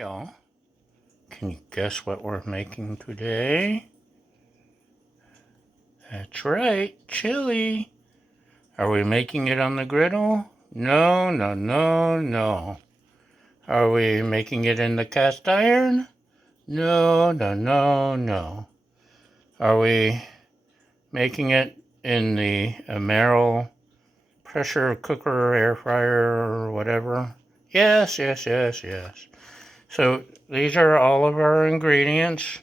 y'all. Can you guess what we're making today? That's right, chili. Are we making it on the griddle? No, no, no, no. Are we making it in the cast iron? No, no, no, no. Are we making it in the Emeril Pressure Cooker, Air Fryer, or whatever? Yes, yes, yes, yes. So these are all of our ingredients.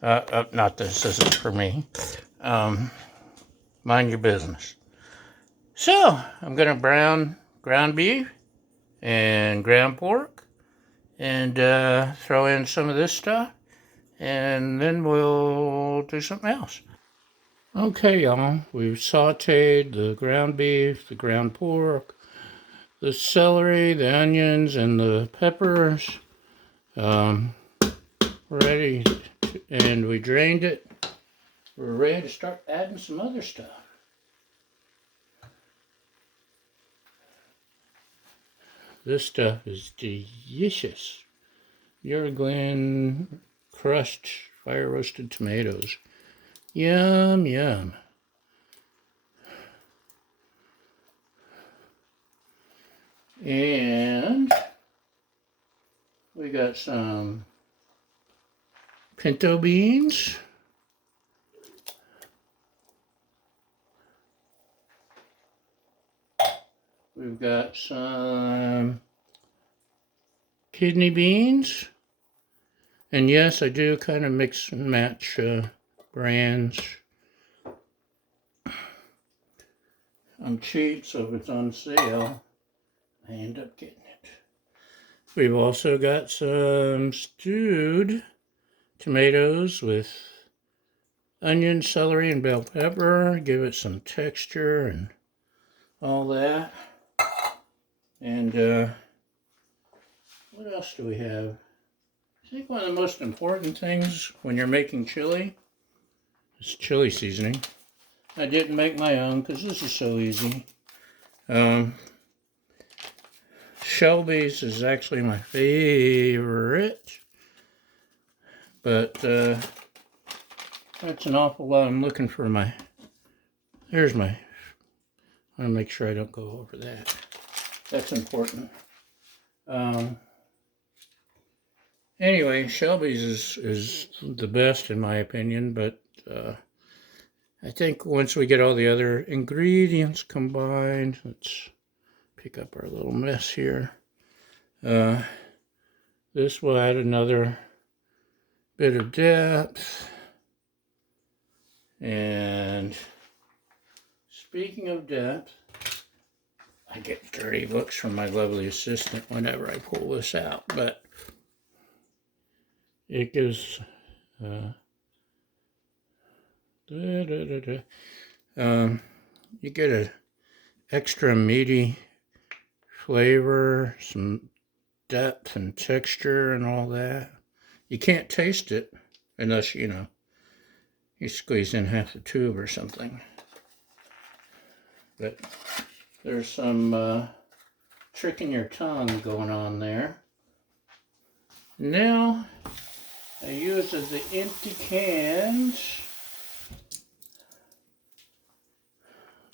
Not this isn't for me. Mind your business. So I'm gonna brown ground beef and ground pork and throw in some of this stuff, and then we'll do something else. Okay, y'all, we've sauteed the ground beef, the ground pork, the celery, the onions, and the peppers. Ready, and we drained it. We're ready to start adding some other stuff. This stuff is delicious. Glen crushed fire roasted tomatoes. Yum, yum. And we got some pinto beans. We've got some kidney beans. And yes, I do kind of mix and match brands. I'm cheap, so if it's on sale, I end up getting it. We've also got some stewed tomatoes with onion, celery, and bell pepper. Give it some texture and all that. And what else do we have? I think one of the most important things when you're making chili is chili seasoning. I didn't make my own because this is so easy. Shelby's is actually my favorite, but that's an awful lot. I'm looking for my, there's my, I want to make sure I don't go over that. That's important. Anyway, Shelby's is the best in my opinion, but I think once we get all the other ingredients combined, let's pick up our little mess here. This will add another bit of depth. And speaking of depth, I get dirty looks from my lovely assistant whenever I pull this out, but it gives you get a extra meaty flavor, some depth and texture and all that. You can't taste it unless, you know, you squeeze in half the tube or something. But there's some tricking your tongue going on there. Now I use the empty cans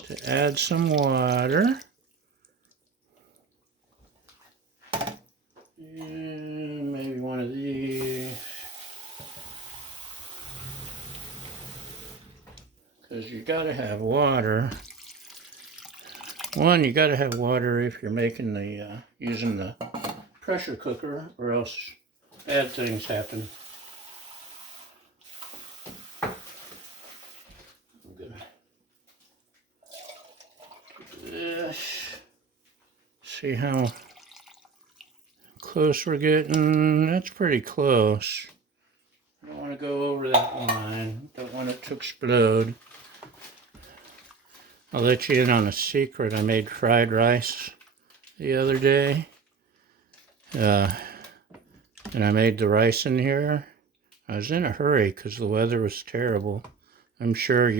to add some water. And maybe one of these. Because you gotta have water. One, you gotta have water if you're making the, using the pressure cooker, or else bad things happen. I'm gonna do this. See how close we're getting? That's pretty close. I don't want to go over that line. Don't want it to explode. I'll let you in on a secret. I made fried rice the other day. And I made the rice in here. I was in a hurry because the weather was terrible. I'm sure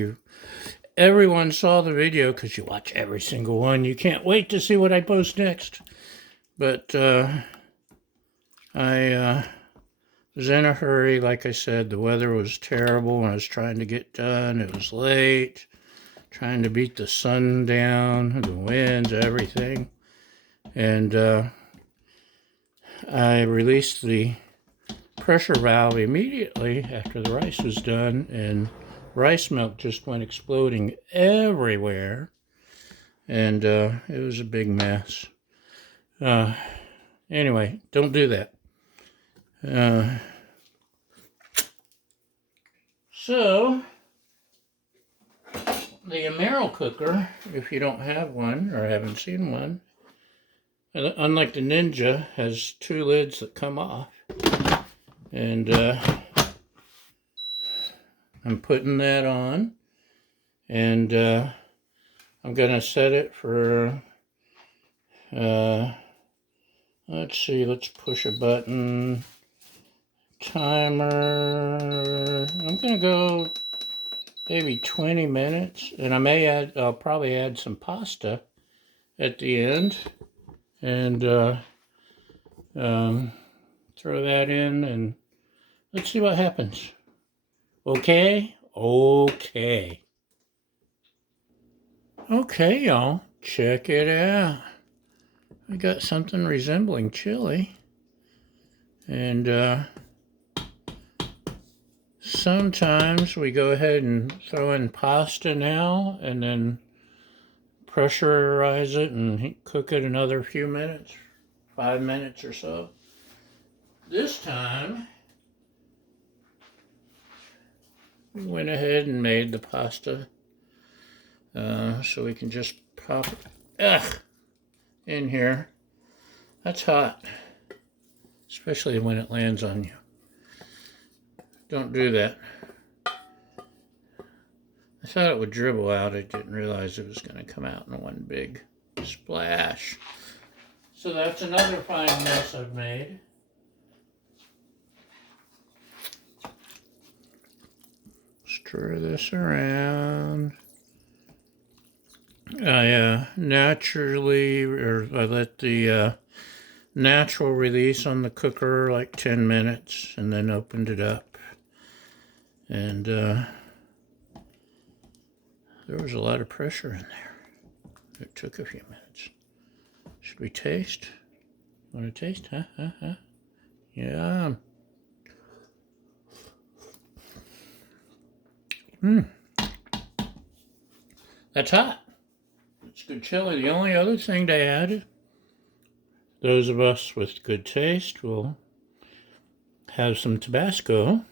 everyone saw the video because you watch every single one. You can't wait to see what I post next. But I was in a hurry. Like I said, the weather was terrible when I was trying to get done. It was late, trying to beat the sun down, the winds, everything. And I released the pressure valve immediately after the rice was done, and rice milk just went exploding everywhere, and it was a big mess. Anyway, don't do that. So, the Emeril cooker, if you don't have one or haven't seen one, unlike the Ninja, has two lids that come off. And I'm putting that on, and I'm going to set it for, let's see, let's push a button. Timer, I'm going to go maybe 20 minutes, and I'll probably add some pasta at the end, and throw that in, and let's see what happens. Okay? Okay. Okay, y'all. Check it out. We got something resembling chili. And sometimes we go ahead and throw in pasta now and then pressurize it and cook it another few minutes, 5 minutes or so. This time, we went ahead and made the pasta so we can just pop it in here. That's hot, especially when it lands on you. Don't do that. I thought it would dribble out. I didn't realize it was going to come out in one big splash. So that's another fine mess I've made. Stir this around. I naturally, or I let the natural release on the cooker like 10 minutes and then opened it up. And there was a lot of pressure in there. It took a few minutes. Should we taste? Want to taste? Huh? Yeah. That's hot. It's good chili. The only other thing to add, those of us with good taste will have some Tabasco.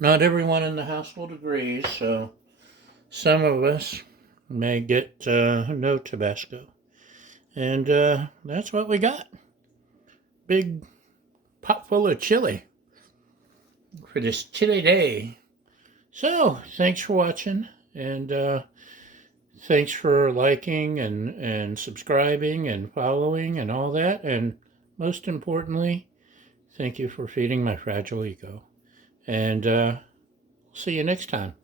Not everyone in the household agrees, so some of us may get no Tabasco. And that's what we got. Big pot full of chili for this chilly day. So, thanks for watching, and thanks for liking and subscribing and following and all that. And most importantly, thank you for feeding my fragile ego. And see you next time.